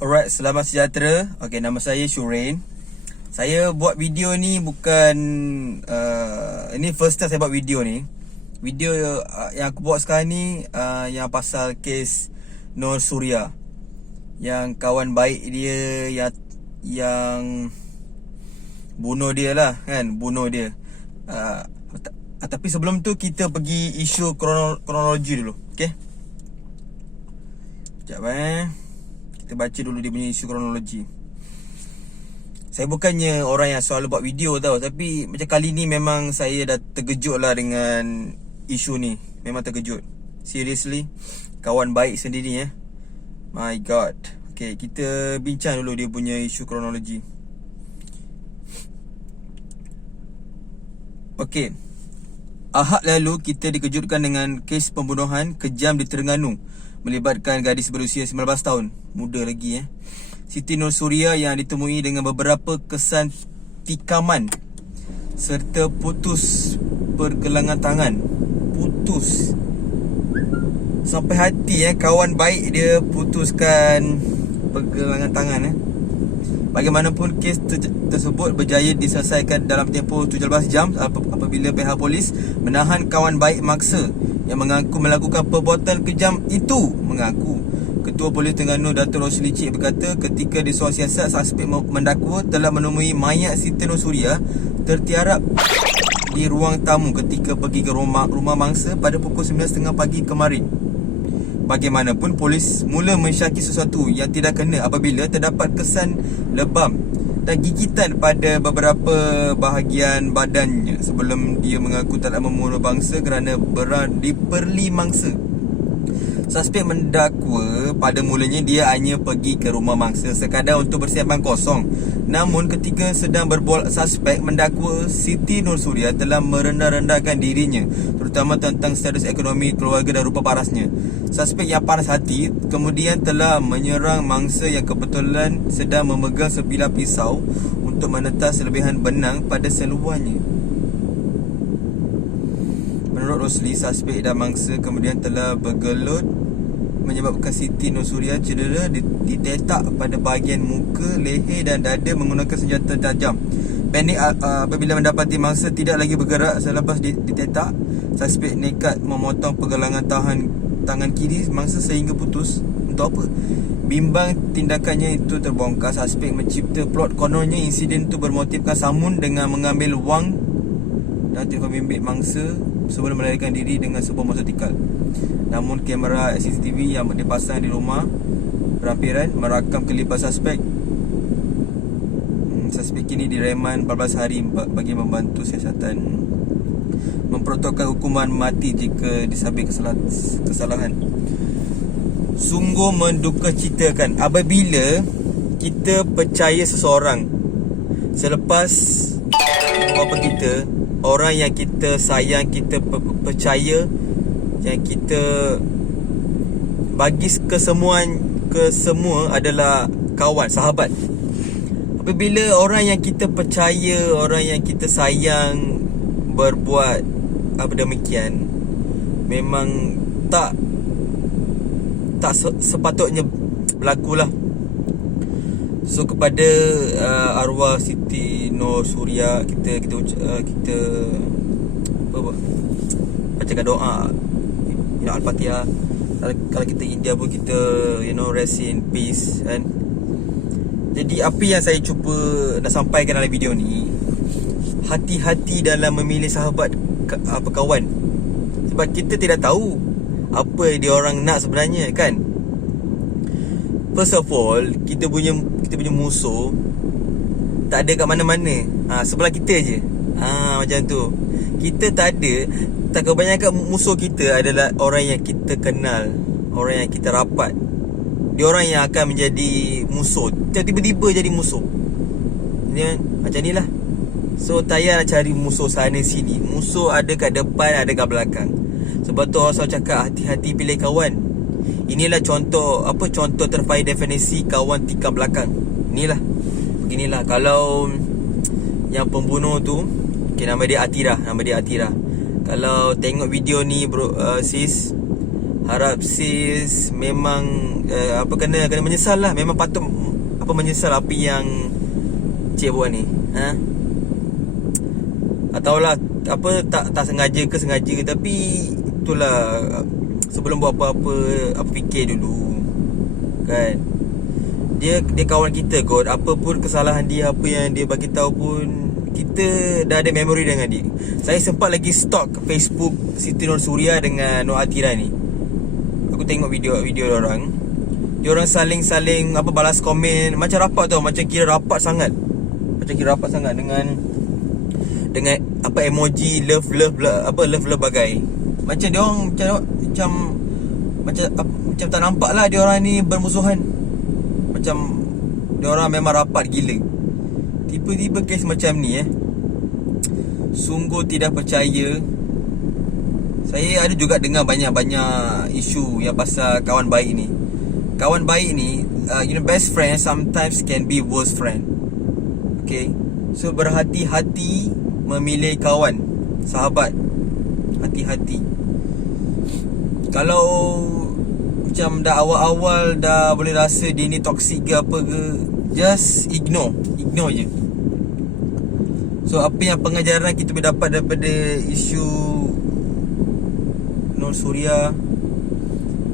Alright, selamat sejahtera. Okay, nama saya Shurain. Saya buat video ni bukan ini first time saya buat video ni. Video yang aku buat sekarang ni yang pasal kes Nur Suria, yang kawan baik dia yang bunuh dia lah kan, bunuh dia. Tapi sebelum tu kita pergi isu kronologi dulu. Okay, sekejap kita baca dulu dia punya isu kronologi. Saya bukannya orang yang selalu buat video tau, tapi macam kali ni memang saya dah terkejut lah dengan isu ni. Memang terkejut, seriously. Kawan baik sendiri my god. Okay, kita bincang dulu dia punya isu kronologi. Okay, Ahad lalu kita dikejutkan dengan kes pembunuhan kejam di Terengganu melibatkan gadis berusia 19 tahun, muda lagi Siti Nur Suria, yang ditemui dengan beberapa kesan tikaman serta putus pergelangan tangan. Putus sampai hati kawan baik dia putuskan pergelangan tangan Bagaimanapun, kes tersebut berjaya diselesaikan dalam tempoh 17 jam apabila pihak polis menahan kawan baik maksa yang mengaku melakukan perbuatan kejam itu. Ketua Polis Terengganu Dato' Rosli Cik berkata ketika disuruh siasat, suspek mendakwa telah menemui mayat Siti Nur Suria tertiarap di ruang tamu ketika pergi ke rumah mangsa pada pukul 9.30 pagi kemarin. Bagaimanapun, polis mula mensyaki sesuatu yang tidak kena apabila terdapat kesan lebam dan gigitan pada beberapa bahagian badannya sebelum dia mengaku tak nak membunuh bangsa kerana berada di perli mangsa. Suspek mendakwa pada mulanya dia hanya pergi ke rumah mangsa sekadar untuk bersiap kosong. Namun ketika sedang berbual, suspek mendakwa Siti Nur Suria telah merendah-rendahkan dirinya, terutama tentang status ekonomi keluarga dan rupa parasnya. Suspek yang panas hati kemudian telah menyerang mangsa yang kebetulan sedang memegang sebilah pisau untuk menetas selebihan benang pada seluarnya. Menurut Rosli, suspek dan mangsa kemudian telah bergelut menyebabkan Siti Nur Suria cedera ditetak pada bahagian muka, leher dan dada menggunakan senjata tajam. Panik apabila mendapati mangsa tidak lagi bergerak selepas ditetak, suspek nekat memotong pergelangan tangan kiri mangsa sehingga putus. Untuk apa? Bimbang tindakannya itu terbongkar, suspek mencipta plot kononnya insiden itu bermotifkan samun dengan mengambil wang dan telefon bimbit mangsa sebelum melarikan diri dengan sebuah motosikal. Namun kamera CCTV yang dipasang di rumah perampiran merakam kelipan suspek. Suspek kini direman 14 hari bagi membantu siasatan memprotokol hukuman mati jika disabit kesalahan. Sungguh mendukacitakan apabila kita percaya seseorang selepas apa kita, orang yang kita sayang, kita percaya, yang kita bagi kesemua adalah kawan, sahabat. Apabila orang yang kita percaya, orang yang kita sayang berbuat apa demikian, memang tak sepatutnya berlakulah. So kepada arwah Siti Nur Suria, kita bacakan doa, Al-Fatihah. Kalau kita India pun kita rest in peace kan. Jadi apa yang saya cuba nak sampaikan dalam video ni, hati-hati dalam memilih sahabat, kawan. Sebab kita tidak tahu apa dia orang nak sebenarnya kan. First of all, kita punya musuh tak ada kat mana-mana. Sebelah kita je. Macam tu. Kita tak kebanyakan musuh kita adalah orang yang kita kenal, orang yang kita rapat. Dia orang yang akan menjadi musuh, tiba-tiba jadi musuh. Macam ni lah. So tak payah nak cari musuh sana sini. Musuh ada kat depan, ada kat belakang. Sebab tu orang selalu cakap hati-hati pilih kawan. Inilah contoh terbaik definisi kawan tikam belakang. Beginilah. Kalau yang pembunuh tu, nama dia Atira. Kalau tengok video ni bro, sis, Harap sis memang kena menyesal lah. Memang patut menyesal apa yang cik buat ni. Ataulah tak sengaja ke sengaja, tapi itulah, sebelum buat apa-apa fikir dulu kan. Dia kawan kita kot. Apa pun kesalahan dia, apa yang dia bagi tahu pun, kita dah ada memori dengan dia. Saya sempat lagi stalk Facebook Siti Nursuria dengan Nur Atira ni. Aku tengok video diorang saling balas komen macam rapat tau, macam kira rapat sangat dengan emoji love bagai. Macam diorang macam tak nampak lah diorang ni bermusuhan. Macam diorang memang rapat gila. Tiba-tiba kes macam ni sungguh tidak percaya. Saya ada juga dengar banyak-banyak isu yang pasal kawan baik ni. Kawan baik ni, best friend sometimes can be worst friend. Okay, so berhati-hati memilih kawan, sahabat. Hati-hati. Kalau macam dah awal-awal dah boleh rasa dia ni toxic ke apa ke, just ignore je. So apa yang pengajaran kita boleh dapat daripada isu Nur Suria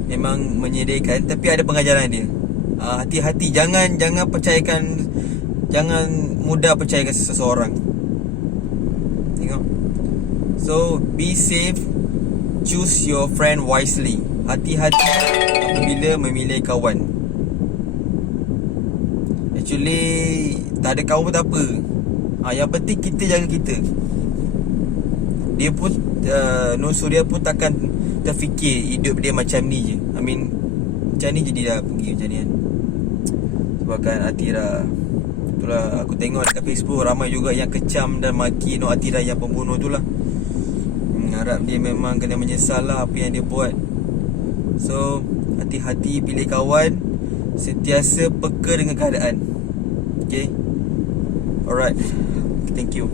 memang menyedihkan, tapi ada pengajaran dia. Hati-hati, jangan mudah percayakan seseorang. Tengok. So be safe, choose your friend wisely. Hati-hati apabila memilih kawan. Actually tak ada kawan pun tak apa. Yang penting kita jaga kita. Dia pun Nur Suria pun takkan terfikir hidup dia macam ni je. Macam ni je dia dah pergi macam ni kan. Sebab kan Atira, itulah aku tengok dekat Facebook ramai juga yang kecam dan maki Nur Atira yang pembunuh tu lah. Harap dia memang kena menyesal lah apa yang dia buat. So hati-hati pilih kawan, sentiasa peka dengan keadaan. Okay, alright, thank you.